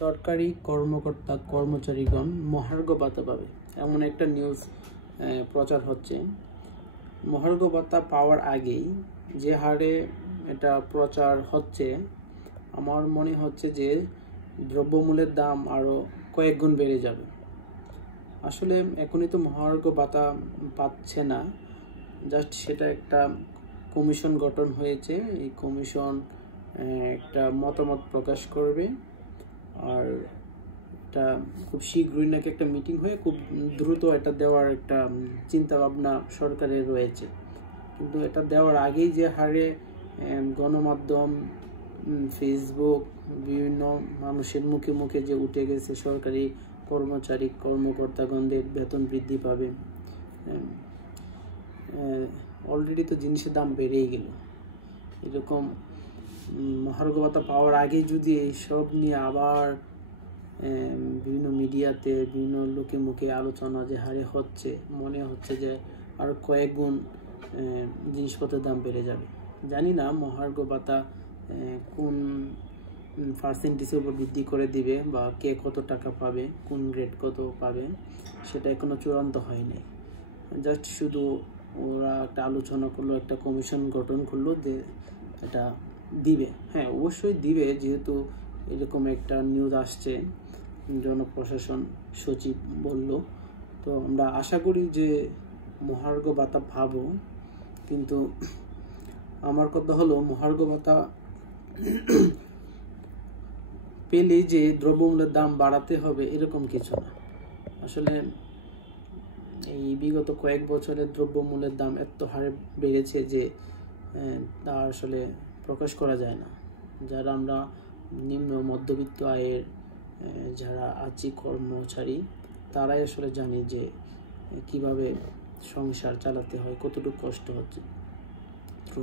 সরকারি কর্মকর্তা কর্মচারীগণ মহার্ঘ ভাতা পাবে এমন একটা নিউজ প্রচার হচ্ছে। মহার্ঘ ভাতা পাওয়ার আগেই যে হারে এটা প্রচার হচ্ছে, আমার মনে হচ্ছে যে দ্রব্যমূল্যের দাম আরও কয়েক গুণ বেড়ে যাবে। আসলে এখনই তো মহার্ঘ ভাতা পাচ্ছে না, জাস্ট সেটা একটা কমিশন গঠন হয়েছে। এই কমিশন একটা মতামত প্রকাশ করবে, আর এটা খুব শীঘ্রই নাকি একটা মিটিং হয়ে খুব দ্রুত এটা দেওয়ার একটা চিন্তা ভাবনা সরকারের রয়েছে। কিন্তু এটা দেওয়ার আগেই যে হারে গণমাধ্যম, ফেসবুক, বিভিন্ন মানুষের মুখে মুখে যে উঠে গেছে সরকারি কর্মকর্তাগণদের বেতন বৃদ্ধি পাবে, অলরেডি তো জিনিসের দাম বেড়েই গেল। এরকম মহার্ঘ ভাতা পাওয়ার আগে যদি এইসব নিয়ে আবার বিভিন্ন মিডিয়াতে বিভিন্ন লোকে মুখে আলোচনা যে হারে হচ্ছে, মনে হচ্ছে যে আরও কয়েক গুণ জিনিসপত্রের দাম বেড়ে যাবে। জানি না মহার্ঘ ভাতা কোন পার্সেন্টেজের উপর বৃদ্ধি করে দিবে বা কে কত টাকা পাবে, কোন রেট কত পাবে, সেটা এখনো চূড়ান্ত হয়নি। জাস্ট শুধু ওরা একটা আলোচনা করলো, একটা কমিশন গঠন করলো যে এটা দিবে। হ্যাঁ, অবশ্যই দিবে, যেহেতু এরকম একটা নিউজ আসছে, জনপ্রশাসন সচিব বলল। তো আমরা আশা করি যে মহার্ঘ ভাতা পাবো। কিন্তু আমার কথা হলো, মহার্ঘ ভাতা পেলেই যে দ্রব্যমূল্যের দাম বাড়াতে হবে এরকম কিছু না। আসলে এই বিগত কয়েক বছরের দ্রব্যমূল্যের দাম এত হারে বেড়েছে যে তা আসলে প্রকাশ করা যায় না। যারা আমরা নিম্ন মধ্যবিত্ত আয়ের যারা আছি কর্মচারী, তারাই আসলে জানি যে কিভাবে সংসার চালাতে হয়, কতটুকু কষ্ট হচ্ছে। তো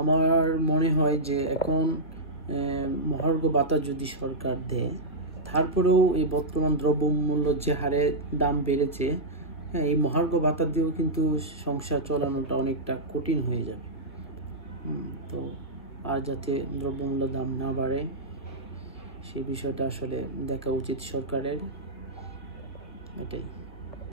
আমার মনে হয় যে এখন মহার্ঘ ভাতা যদি সরকার দেয়, তারপরেও এই বর্তমান দ্রব্যমূল্য যে হারে দাম বেড়েছে, হ্যাঁ, এই মহার্ঘ ভাতা দিয়েও কিন্তু সংসার চালানোটা অনেকটা কঠিন হয়ে যাবে। তো আর যাতে দ্রব্যমূল্যের দাম না বাড়ে, সেই বিষয়টা আসলে দেখা উচিত সরকারের, এটাই।